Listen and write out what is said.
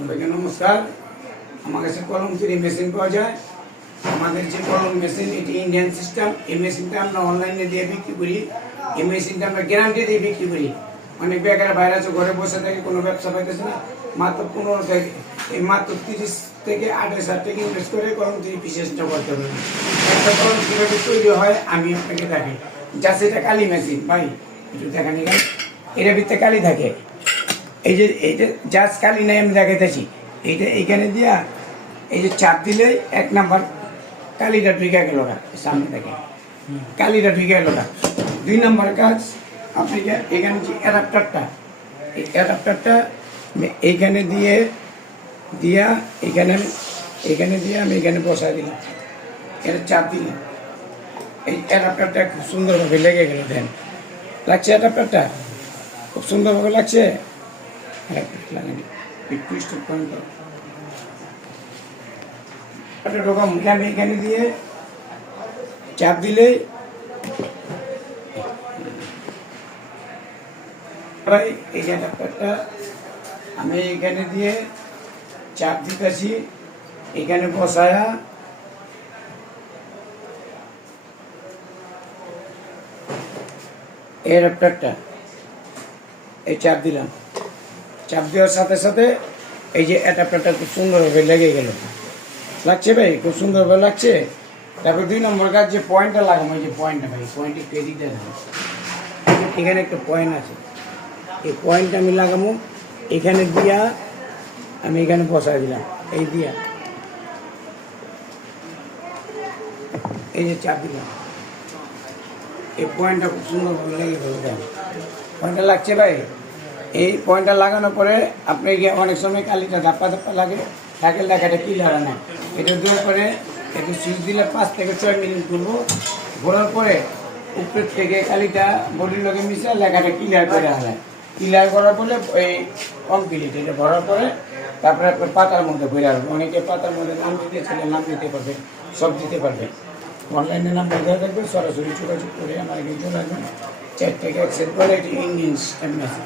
সবাইকে নমস্কার। আমার কাছে কলম তৈরি মেশিন পাওয়া যায়। আমাদের যে কলম মেশিন এটি ইন্ডিয়ান সিস্টেম। এই মেশিনটা আমরা অনলাইনে দিয়ে বিক্রি করি। এই মেশিনটা আমরা গ্যারান্টি দিয়ে বিক্রি করি। অনেক বেকার বাইরে আছে, ঘরে বসে থাকে, কোনো ব্যবসা পাইতেছে না। মাত্র 15 থেকে মাত্র 30 থেকে 28 হাজার টাকা ইনভেস্ট করে কলম তৈরি বিশেষটা করতে পারি। একটা কলম কীভাবে তৈরি হয় আমি আপনাকে দেখি। যা সেটা কালি মেশিন ভাই, একটু দেখেন এখানে এটার ভিতরে কালি থাকে। এই যে এইটা জাস্ট কালি নাই, আমি দেখাইতেছি। এইটা এইখানে দিয়া এই যে চাপ দিলে 1 নাম্বার কালিটা ঢুকে গেল না, সামনে দেখে কালিটা ঢুকে গেল না। 2 নাম্বার কাজ, আপনি এখানে যে অ্যাডাপ্টারটা, এই অ্যাডাপ্টারটা এইখানে দিয়া এখানে দিয়ে আমি এখানে বসাই দিলাম, এটা চাপ দিলাম, এই অ্যাডাপ্টারটা খুব সুন্দরভাবে লেগে গেল। দেন লাগছে অ্যাডাপ্টারটা, খুব সুন্দরভাবে লাগছে। আমি এখানে দিয়ে চাপ দিলে এই অ্যাডাপ্টারটা আমি এখানে দিয়ে চাপ দিতেছি, এখানে বসায়া এই অ্যাডাপ্টারটা এই চাপ দিলাম। চাপ দেওয়ার সাথে সাথে এই যে অ্যাডাপ্টারটা খুব সুন্দরভাবে লেগে গেল। লাগছে ভাই, খুব সুন্দরভাবে লাগছে। তারপর 2 নম্বর কাজ, যে পয়েন্টটা লাগাবো, এই যে পয়েন্টটা ভাই, পয়েন্টে ক্রেডিট দেয় না, এখানে একটা পয়েন্ট আছে, এই পয়েন্টটা আমি লাগাবো। এখানে দিয়া আমি এখানে বসাই দিলাম, এই দিয়া এই যে চাপ দিলাম, এই পয়েন্টটা খুব সুন্দরভাবে লেগে গেল। পয়েন্টটা লাগছে ভাই। এই পয়েন্টটা লাগানোর পরে আপনি গিয়ে অনেক সময় কালিটা ধাপ্পা লাগে, থাকে লেখাটা ক্লিয়ার হয় না। এটা দেওয়ার পরে একটু সুইচ দিলে 5 থেকে 6 মিনিট ঘুরবো। ঘোরার পরে উপরের থেকে কালিটা বডির লগে মিশে লেখাটা ক্লিয়ার করে আলায়। ক্লিয়ার করার পরে এই কমপ্লিট, এটা ভরার পরে তারপরে আপনার পাতার মধ্যে ভরে আসবে। অনেকে পাতার মধ্যে নাম দিতে চাইলে নাম দিতে পারবে, সব দিতে পারবে। অনলাইনে নাম দেওয়া থাকবে, সরাসরি যোগাযোগ করে আমার কিন্তু রাখবেন। 4 থেকে অ্যাক্সেপ্ট করে, এটি ইন্ডিয়ান সিস্টেম আছে।